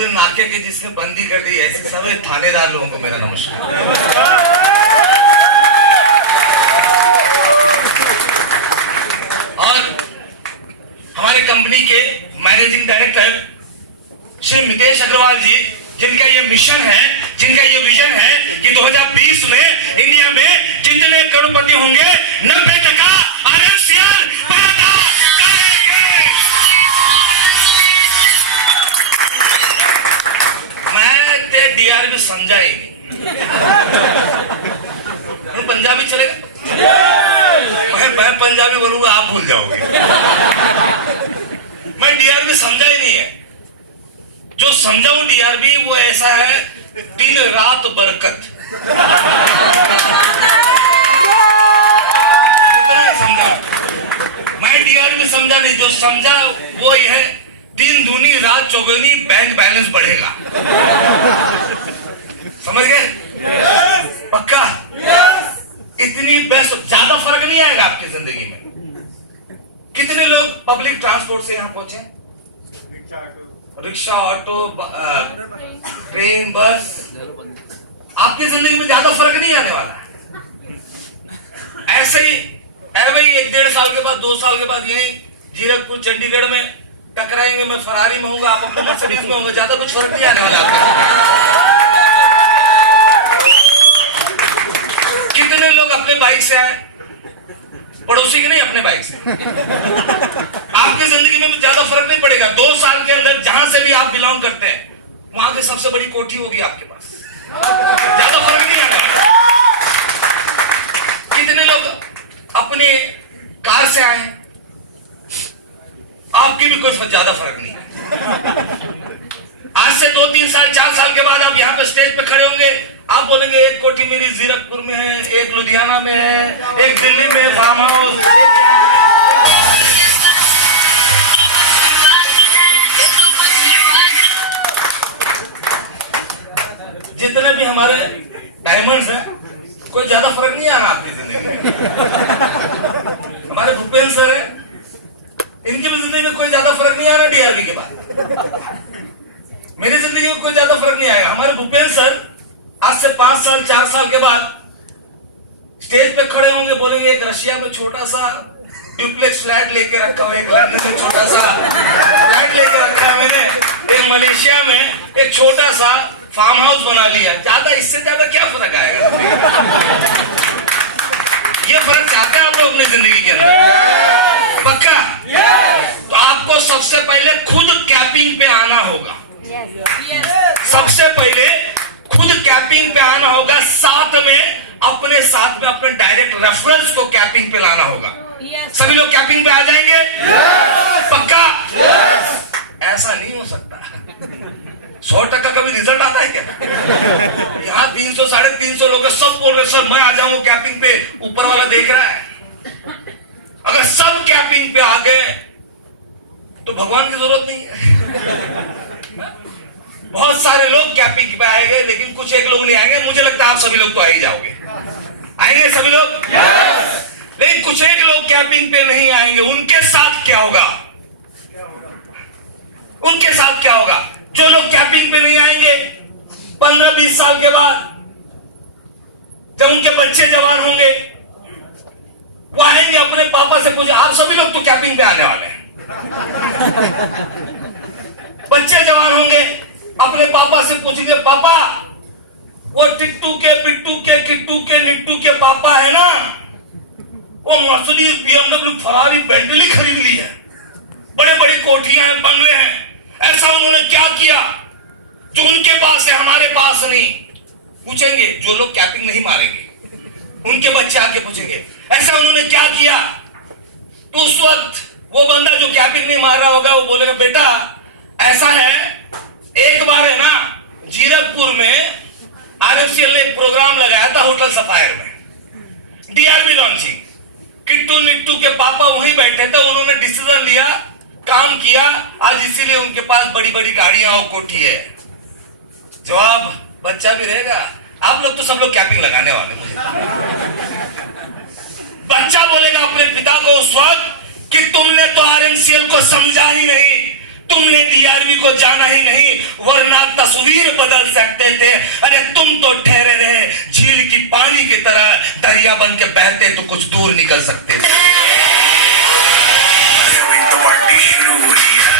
पूरे नाके के जिसने बंदी कर दी, ऐसे सभी थानेदार लोगों को मेरा नमस्कार। और हमारे कंपनी के मैनेजिंग डायरेक्टर श्री मितेश अग्रवाल जी, जिनका ये मिशन है, जिनका ये विजन है कि 2020 में इंडिया में जितने करोड़पति होंगे 90% आरएससीएल पैदा करेंगे। मैं ते डीआरबी समझा ही नहीं, पंजाबी चलेगा, मैं पंजाबी बोलूंगा आप भूल जाओगे। मैं डीआरबी समझा ही नहीं है। जो समझाऊं डीआरबी वो ऐसा है, दिन रात बरकत। समझा मैं डीआरबी समझा नहीं, जो समझा वो ही है, दिन दूनी रात चौगुनी बैंक बैलेंस बढ़ेगा। समझ गए? पक्का? इतनी बेस्ट, ज्यादा फर्क नहीं आएगा आपकी जिंदगी में। कितने लोग पब्लिक ट्रांसपोर्ट से यहां पहुंचे? रिक्शा, ऑटो, ट्रेन, बस। आपकी जिंदगी में ज्यादा फर्क नहीं आने वाला। ऐसे ही भाई 1-1.5 साल के बाद, 2 साल के बाद यही जीरकपुर चंडीगढ़ में टकराएंगे। मैं फरारी में हूँ, आप अपने मर्सिडीज में होंगे, ज्यादा कुछ फर्क नहीं आने वाला आपको। कितने लोग अपने बाइक से आए? पड़ोसी की नहीं, अपने बाइक से। आपकी जिंदगी में ज्यादा फर्क नहीं पड़ेगा। 2 साल के अंदर जहां से भी आप बिलोंग करते हैं, वहां की सबसे बड़ी कोठी होगी आपके पास। ज्यादा फर्क नहीं आने वाला। कितने लोग अपने कार से आए? आपकी भी कोई ज्यादा फर्क नहीं है। आज से 2-3 साल, 4 साल के बाद आप यहाँ पे स्टेज पे खड़े होंगे, आप बोलेंगे एक कोठी मेरी जीरकपुर में है, एक लुधियाना में है, एक दिल्ली में फार्म हाउस। जितने भी हमारे डायमंड्स हैं, कोई ज्यादा फर्क नहीं आना आपकी जिंदगी में। हमारे भूपेंद्र सर है, इनकी भी जिंदगी में कोई ज्यादा फर्क नहीं आना डीआरबी के बाद। मेरी जिंदगी में कोई ज्यादा फर्क नहीं आएगा। हमारे भूपेंद्र सर आज से 5 साल, 4 साल के बाद स्टेज पे खड़े होंगे, बोलेंगे एक रशिया में छोटा सा डुप्लेक्स फ्लैट लेके रखा हुआ, एक लंदन में छोटा सा फ्लैट लेके रखा है मैंने, एक मलेशिया में एक छोटा सा फार्म हाउस बना लिया। ज्यादा, इससे ज्यादा क्या फर्क आएगा? ये फर्क चाहते हैं आप लोग अपनी जिंदगी के अंदर? पक्का? तो आपको सबसे पहले खुद कैपिंग पे आना होगा। सबसे पहले खुद कैपिंग पे आना होगा, साथ में अपने साथ में अपने डायरेक्ट रेफरेंस को कैपिंग पे लाना होगा। सभी लोग कैपिंग पे आ जाएंगे? पक्का? ऐसा नहीं हो सकता। 100% कभी रिजल्ट आता है क्या? यहाँ 300, 350 लोग सब बोल रहे सर मैं आ जाऊंगा कैपिंग पे, ऊपर वाला देख रहा है। अगर सब कैपिंग पे आ गए तो भगवान की जरूरत नहीं है। बहुत सारे लोग कैपिंग पे आएंगे, लेकिन कुछ एक लोग नहीं आएंगे। मुझे लगता है आप सभी लोग तो आ ही जाओगे। आएंगे सभी लोग? लेकिन कुछ एक लोग कैपिंग पे नहीं आएंगे। उनके साथ क्या होगा? उनके साथ क्या होगा? जो लोग कैपिंग पे नहीं आएंगे, 15-20 साल के बाद जब उनके बच्चे जवान होंगे, वो आएंगे अपने पापा से पूछे, आप सभी लोग तो कैपिंग पे आने वाले हैं। बच्चे जवान होंगे, अपने पापा से पूछेंगे पापा वो टिट्टू के, पिट्टू के, किट्टू के, निट्टू के पापा है ना, वो मर्सिडीज, बीएमडब्ल्यू, फरारी, बेंटली खरीद ली है, बड़े बड़ी कोठियां हैं, बंगले हैं। ऐसा उन्होंने क्या किया जो उनके पास है हमारे पास नहीं? पूछेंगे जो लोग कैपिंग नहीं मारेंगे, उनके बच्चे आके पूछेंगे ऐसा उन्होंने क्या किया। तो उस वक्त वो बंदा जो कैपिंग नहीं मार रहा होगा वो बोलेगा बेटा ऐसा है, एक बार है ना जीरकपुर में आरएफसीएल ने एक प्रोग्राम लगाया था होटल सफायर में, डीआरबी लॉन्चिंग। किट्टू निट्टू के पापा वहीं बैठे थे, उन्होंने डिसीजन लिया, काम किया, आज इसीलिए उनके पास बड़ी बड़ी गाड़ियां और कोठी है। जवाब बच्चा भी रहेगा, आप लोग तो सब लोग कैपिंग लगाने वाले। बच्चा बोलेगा अपने पिता को उस वक्त कि तुमने तो आरएमसीएल को समझा ही नहीं, तुमने डीआरबी को जाना ही नहीं, वरना तस्वीर बदल सकते थे। अरे तुम तो ठहरे रहे झील की पानी की तरह, दरिया बन के बहते तो कुछ दूर निकल सकते थे। अभी तो पार्टी शुरू हुई है।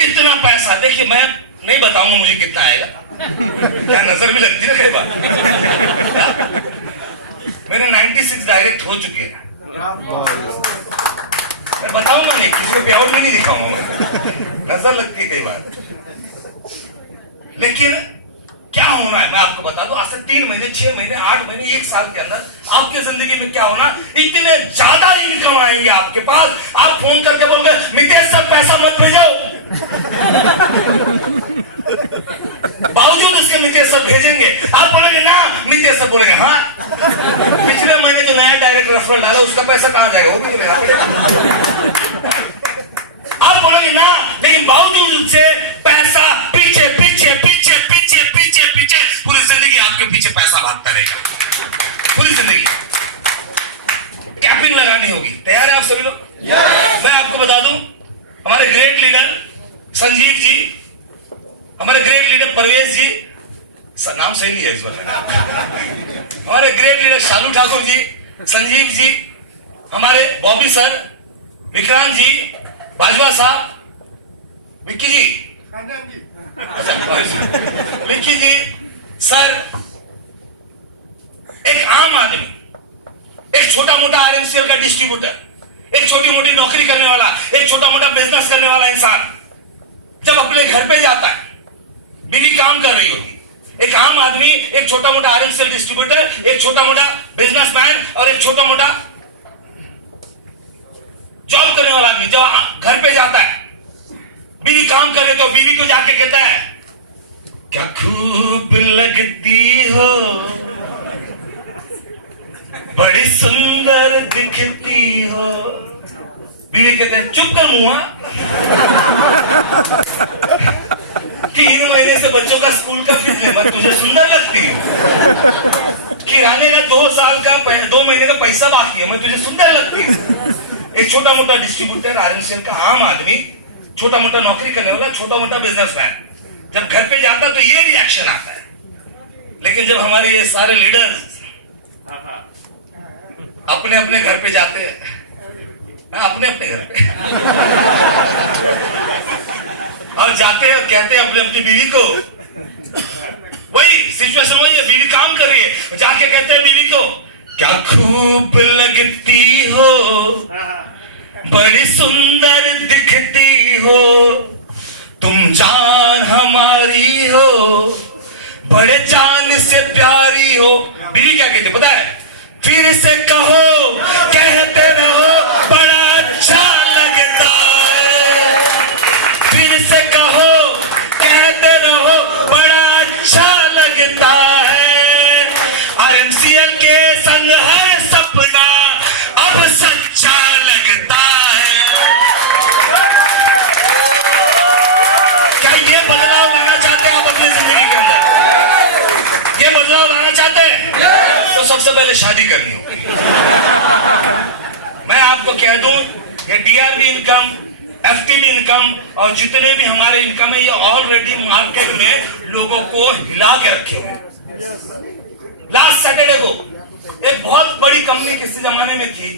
इतना पैसा देखिए, मैं नहीं बताऊंगा मुझे कितना आएगा, क्या नजर भी लगती है कई बार। मेरे 96 डायरेक्ट हो चुके हैं, मैं बताऊंगा नहीं, किसी को पे आउट भी नहीं दिखाऊंगा, नजर लगती है कई बार। लेकिन क्या होना है मैं आपको बता दूं, आज से 3 महीने 6 महीने 8 महीने 1 साल के अंदर आपकी जिंदगी में क्या होना, इतने ज्यादा इनकम आएंगे आपके पास। आप फोन करके बोलोगे मितेश सर पैसा मत भेजो, बावजूद इसके मितेश सर भेजेंगे। आप बोलोगे ना, मितेश सर बोलेंगे हाँ, पिछले महीने जो नया डायरेक्ट रेफरल डाला उसका पैसा कहां जाएगा, वो भी तो लेना पड़ेगा। आप बोलोगे ना, लेकिन बावजूद से पैसा पीछे पीछे पीछे पीछे पीछे पीछे, पूरी जिंदगी आपके पीछे पैसा भागता रहेगा, पूरी जिंदगी। कैपिंग लगानी होगी, तैयार है आप सभी लोग? मैं आपको बता दूं, हमारे ग्रेट लीडर संजीव जी, हमारे ग्रेट लीडर परवेश जी, नाम सही नहीं है इस बार, हमारे ग्रेट लीडर शालू ठाकुर जी, संजीव जी, हमारे बॉबी सर, विक्रांत जी, बाजवा साहब, विक्की जी, विक्की जी सर, एक आम आदमी, एक छोटा मोटा आरएमसीएल का डिस्ट्रीब्यूटर, एक छोटी मोटी नौकरी करने वाला, एक छोटा मोटा बिजनेस करने वाला इंसान जब अपने घर पे जाता है, बीवी काम कर रही होती, एक आम आदमी, एक छोटा मोटा आरएमसीएल डिस्ट्रीब्यूटर, एक छोटा मोटा बिजनेसमैन और एक छोटा मोटा जॉब करने वाला आदमी जब घर पे जाता है, बीवी काम कर रहे तो बीवी को जाके कहता है क्या खूब लगती हो, बड़ी सुंदर दिखती हो। बीवी कहते हैं चुप कर मुआ, 3 महीने से बच्चों का स्कूल का फीस ले, तुझे सुंदर लगती है, किराने का 2 महीने का पैसा बाकी है, मैं तुझे सुंदर लगती है। एक छोटा मोटा डिस्ट्रीब्यूटर आरएमसीएल का आम आदमी, छोटा मोटा नौकरी करने वाला, छोटा मोटा बिजनेसमैन जब घर पे जाता तो ये रिएक्शन आता है। लेकिन जब हमारे ये सारे लीडर्स अपने अपने घर पे जाते हैं, अपने अपने घर पे और जाते हैं, कहते हैं अपनी अपनी बीवी को, वही सिचुएशन वही है, बीवी काम कर रही है, जाके कहते हैं बीवी को क्या खूब लगती हो, बड़ी सुंदर दिखती हो, तुम जान हमारी हो, बड़े जान से प्यारी हो। बीवी क्या कहती पता है, फिर से कहो, कहते रहो बड़ा अच्छा लगता है, फिर से कहो, कहते रहो बड़ा अच्छा लगता है, आरएमसीएल के संग हर सपना अब सच्चा लगता है। क्या ये बदलाव लाना चाहते हैं आप अपनी जिंदगी के अंदर? ये बदलाव लाना चाहते हैं तो सबसे पहले शादी करनी होगी। मैं आपको कह दूं, ये डीआरबी इनकम, एफटीबी इनकम और जितने भी हमारे इनकम है, ये ऑलरेडी मार्केट में लोगों को हिला के रखे हुए। लास्ट सैटरडे को एक बहुत बड़ी कंपनी किसी जमाने में थी,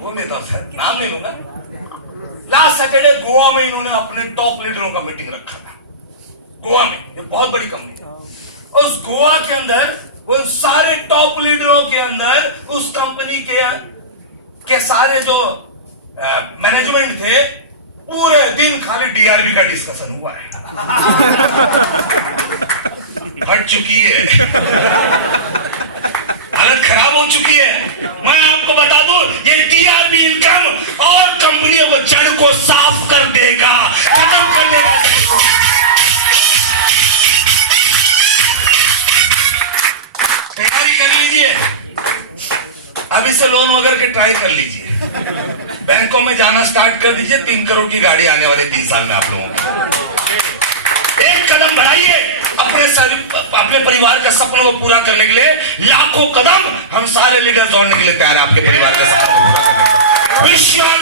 वो मैं तो नाम नहीं लूंगा, लास्ट सैटरडे गोवा में इन्होंने अपने टॉप लीडरों का मीटिंग रखा था। गोवा में ये बहुत बड़ी कंपनी थी, और उस गोवा के अंदर उन सारे टॉप लीडरों के अंदर उस कंपनी के सारे जो मैनेजमेंट थे, पूरे दिन खाली डीआरबी का डिस्कशन हुआ है। हट चुकी है, हालत खराब हो चुकी है। मैं आपको बता दूं, ये डीआरबी इनकम और कंपनियों को जड़ को साफ कर देगा, खत्म कर देगा। तैयारी कर लीजिए, अभी से लोन वगैरह के ट्राई कर लीजिए, बैंकों में जाना स्टार्ट कर दीजिए। 3 करोड़ की गाड़ी आने वाली 3 साल में आप लोगों को। एक कदम बढ़ाइए अपने परिवार के सपनों को पूरा करने के लिए। लाखों कदम हम सारे लीडर दौड़ने के लिए तैयार है आपके परिवार के सपनों को पूरा करने के लिए। विश्वास